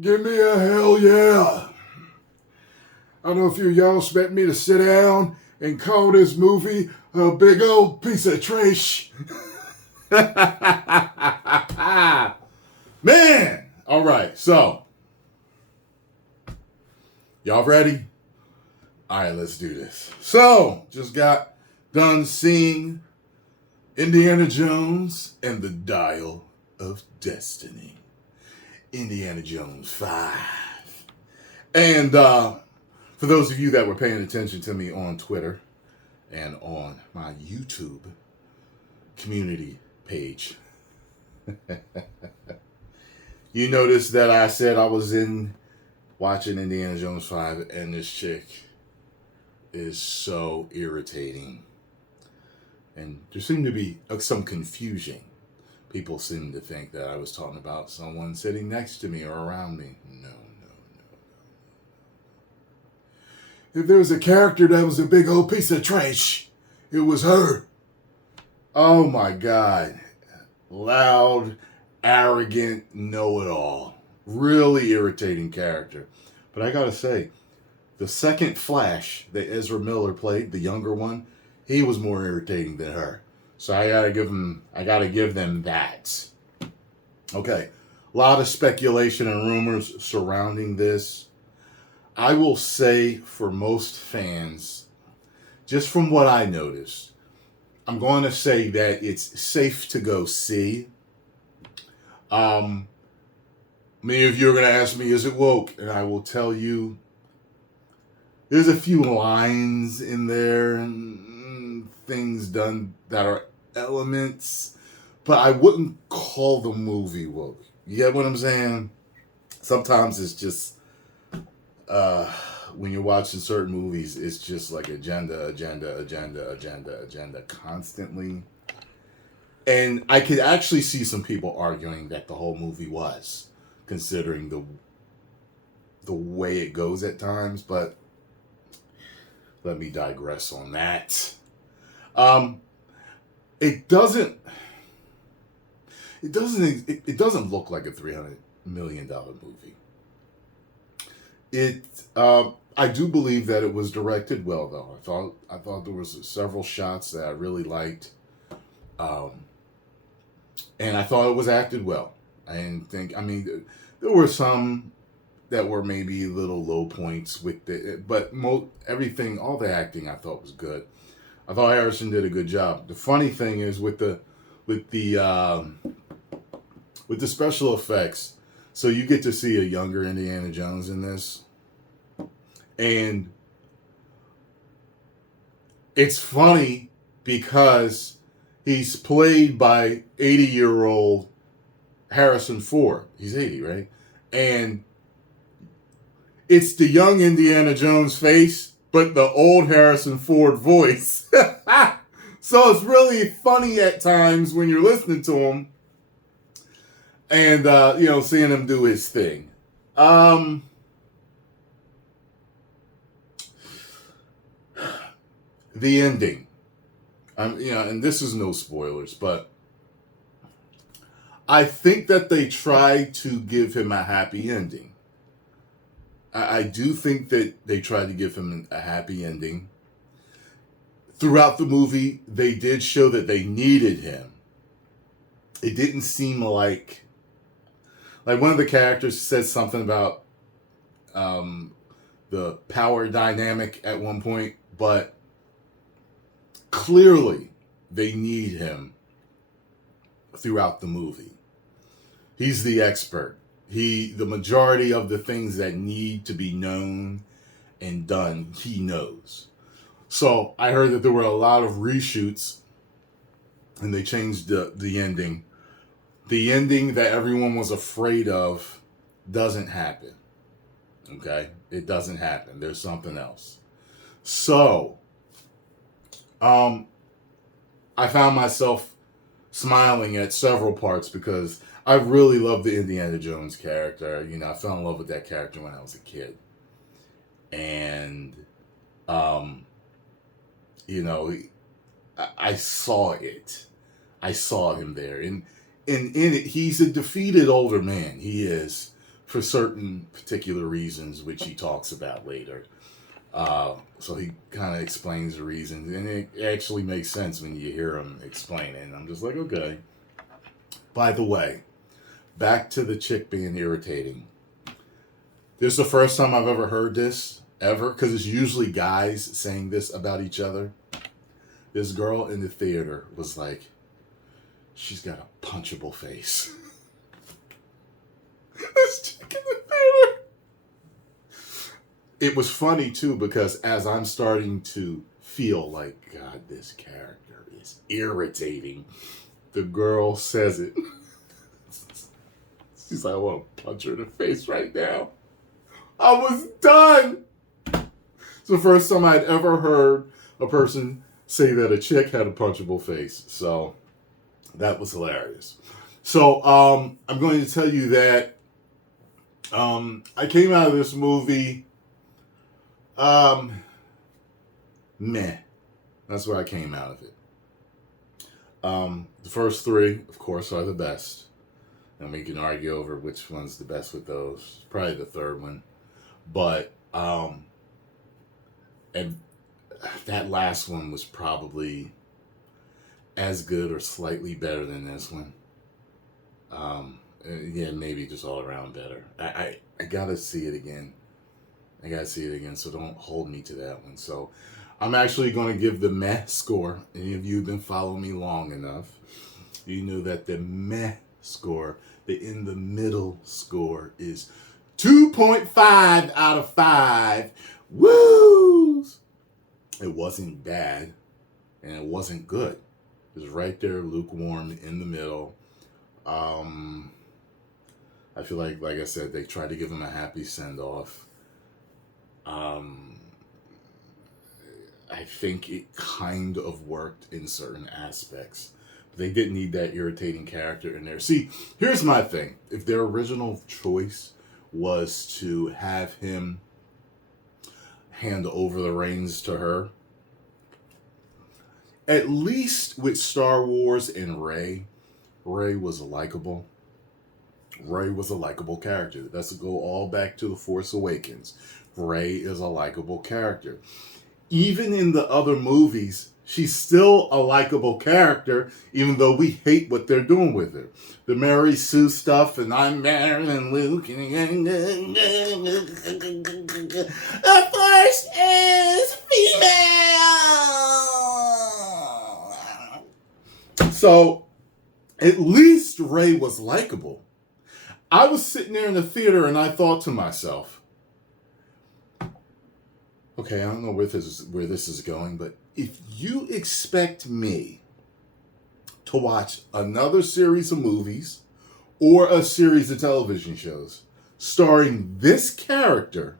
Give me a hell yeah. I don't know if y'all expect me to sit down and call this movie a big old piece of trash. Man! Alright, so. Y'all ready? Alright, let's do this. So, just got done seeing Indiana Jones and the Dial of Destiny. Indiana Jones 5. And for those of you that were paying attention to me on Twitter and on my YouTube community page, you noticed that I said I was in watching Indiana Jones 5 and this chick is so irritating. And there seemed to be some confusion. People seem to think that I was talking about someone sitting next to me or around me. No. If there was a character that was a big old piece of trash, it was her. Oh my God. Loud, arrogant, know-it-all. Really irritating character. But I gotta say, the second Flash that Ezra Miller played, the younger one, he was more irritating than her. So I gotta give them that. Okay. A lot of speculation and rumors surrounding this. I will say for most fans, just from what I noticed, I'm going to say that it's safe to go see. Many of you are going to ask me, is it woke? And I will tell you, there's a few lines in there and things done that are elements, but I wouldn't call the movie woke. You get what I'm saying? Sometimes it's just, when you're watching certain movies, it's just like agenda constantly. And I could actually see some people arguing that the whole movie was, considering the way it goes at times, but let me digress on that. It doesn't look like a $300 million movie. I do believe that it was directed well, though. I thought there was several shots that I really liked, and I thought it was acted well. There were some that were maybe little low points with it, but everything, all the acting, I thought was good. I thought Harrison did a good job. The funny thing is with the special effects, so you get to see a younger Indiana Jones in this. And it's funny because he's played by 80-year-old Harrison Ford. He's 80, right? And it's the young Indiana Jones face, but the old Harrison Ford voice. So it's really funny at times when you're listening to him and, seeing him do his thing. The ending. And this is no spoilers, but I think that they tried to give him a happy ending. I do think that they tried to give him a happy ending. Throughout the movie, they did show that they needed him. It didn't seem like one of the characters said something about the power dynamic at one point, but clearly they need him throughout the movie. He's the expert. The majority of the things that need to be known and done, he knows. So I heard that there were a lot of reshoots and they changed the ending. The ending that everyone was afraid of doesn't happen. Okay? It doesn't happen. There's something else. So, I found myself smiling at several parts because I really love the Indiana Jones character. I fell in love with that character when I was a kid. And, I saw it. I saw him there. And in it, he's a defeated older man. He is. for certain particular reasons, which he talks about later. So he kind of explains the reasons, and it actually makes sense when you hear him explain it. And I'm just like, okay. By the way, back to the chick being irritating. This is the first time I've ever heard this, ever, because it's usually guys saying this about each other. This girl in the theater was like, she's got a punchable face. This chick in the theater. It was funny, too, because as I'm starting to feel like, God, this character is irritating, the girl says it. She's like, I want to punch her in the face right now. I was done. It's the first time I'd ever heard a person say that a chick had a punchable face. So that was hilarious. So I'm going to tell you that I came out of this movie meh. That's where I came out of it. The first three, of course, are the best. And we can argue over which one's the best with those. Probably the third one. But, and that last one was probably as good or slightly better than this one. Yeah, maybe just all around better. I gotta see it again. So don't hold me to that one. So I'm actually going to give the meh score. Any of you have been following me long enough, you know that the meh score, the in the middle score, is 2.5 out of 5. Woos! It wasn't bad, and it wasn't good. It was right there, lukewarm, in the middle. I feel like I said, they tried to give him a happy send-off. I think it kind of worked in certain aspects. They didn't need that irritating character in there. See, here's my thing. If their original choice was to have him hand over the reins to her, at least with Star Wars and Rey was likable. Rey was a likable character. Let's go all back to The Force Awakens. Rey is a likable character. Even in the other movies, she's still a likable character, even though we hate what they're doing with her. The Mary Sue stuff, and I'm better than Luke. The Force is female. So, at least Rey was likable. I was sitting there in the theater and I thought to myself, okay, I don't know where this is going, but if you expect me to watch another series of movies or a series of television shows starring this character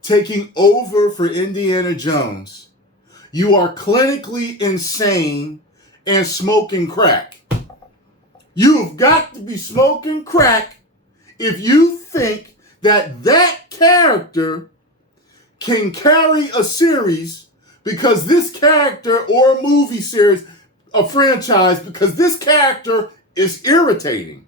taking over for Indiana Jones, you are clinically insane and smoking crack. You've got to be smoking crack if you think that character can carry a series because this character, or a movie series, a franchise, because this character is irritating.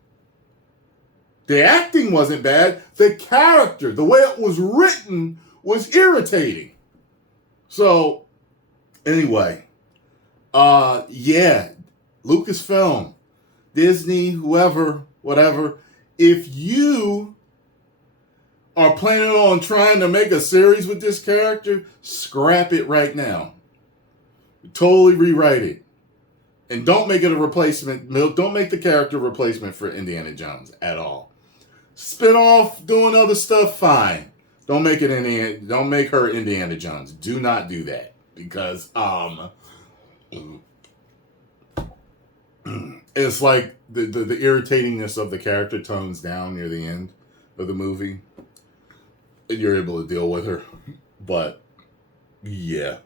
The acting wasn't bad. The character, the way it was written, was irritating. So, anyway, yeah, Lucasfilm, Disney, whoever, whatever, if you are planning on trying to make a series with this character, scrap it right now. Totally rewrite it. And don't make it a replacement. Don't make the character a replacement for Indiana Jones at all. Spin off, doing other stuff, fine. Don't make her Indiana Jones. Do not do that. Because it's like the irritatingness of the character tones down near the end of the movie. And you're able to deal with her. But, yeah.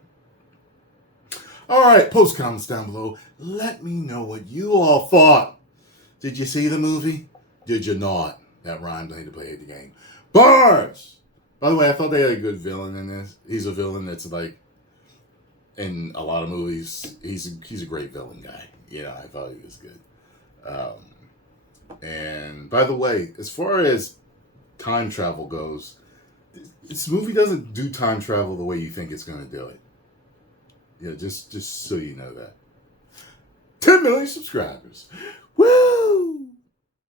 Alright, post comments down below. Let me know what you all thought. Did you see the movie? Did you not? That rhymes. I need to play the game. Bars! By the way, I thought they had a good villain in this. He's a villain that's like, in a lot of movies, he's a great villain guy. You know, I thought he was good. And by the way, as far as time travel goes, this movie doesn't do time travel the way you think it's going to do it. Yeah, just so you know that. 10 million subscribers. Woo!